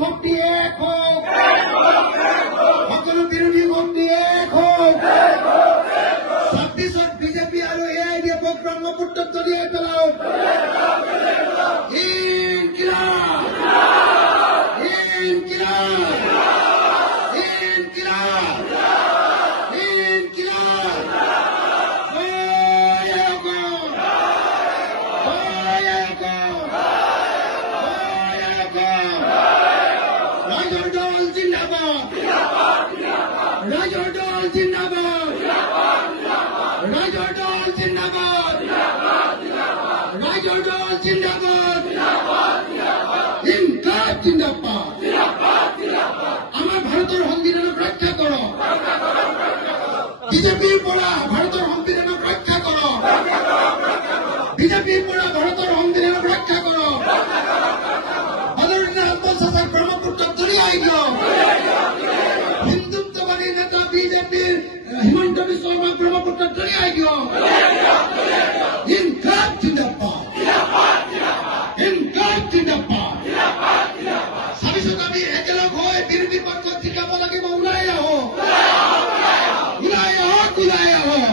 ভক্তি এক হোক, সকলো বিৰোধী ভক্তি এক হোক। 26ত বিজেপি আৰু এআইডিএফক ব্ৰহ্মপুত্ৰত দলিয়াই পেলাওক। ইনকিলাব, ইনকিলাব, ইনকিলাব, ইনকিলাব। জয় অসম, জয় অসম, জয় অসম। ৰাইজৰ দল জিন্দাবাদ, ৰাইজৰ দল জিন্দাবাদ, ৰাইজৰ দল জিন্দাবাদ, ৰাইজৰ দল জিন্দাবাদ, ইনকিলাব জিন্দাবাদ। আমাৰ ভাৰতৰ সংবিধানক ৰক্ষা কৰক, বিজেপিৰ পৰা ভাৰতৰ সংবিধানক ৰক্ষা কৰক, বিজেপিৰ পৰা ভাৰতৰ সংবিধানক ৰক্ষা কৰক। বদৰুদ্দিন আলবৎ ব্ৰহ্মপুত্ৰত দলিয়াই দিয়ক। হিন্দুত্ববাদী নেতা বিজেপিৰ হিমন্ত বিশ্ব শৰ্মাক ব্ৰহ্মপুত্ৰত দলিয়াই দিয়ক। ইনকিলাব জিন্দাবাদ, ইনকিলাব জিন্দাবাদ। 26ত আমি একেলগ হৈ বিৰোধী পক্ষক জিকাব লাগিব। ওলাই আহক, ওলাই আহক, ওলাই আহক।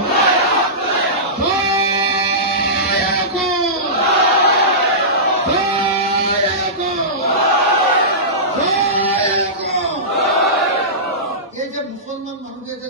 জয় অসম, জয় অসম, জয় অসম। এই যে মুছলমান মানুহে যে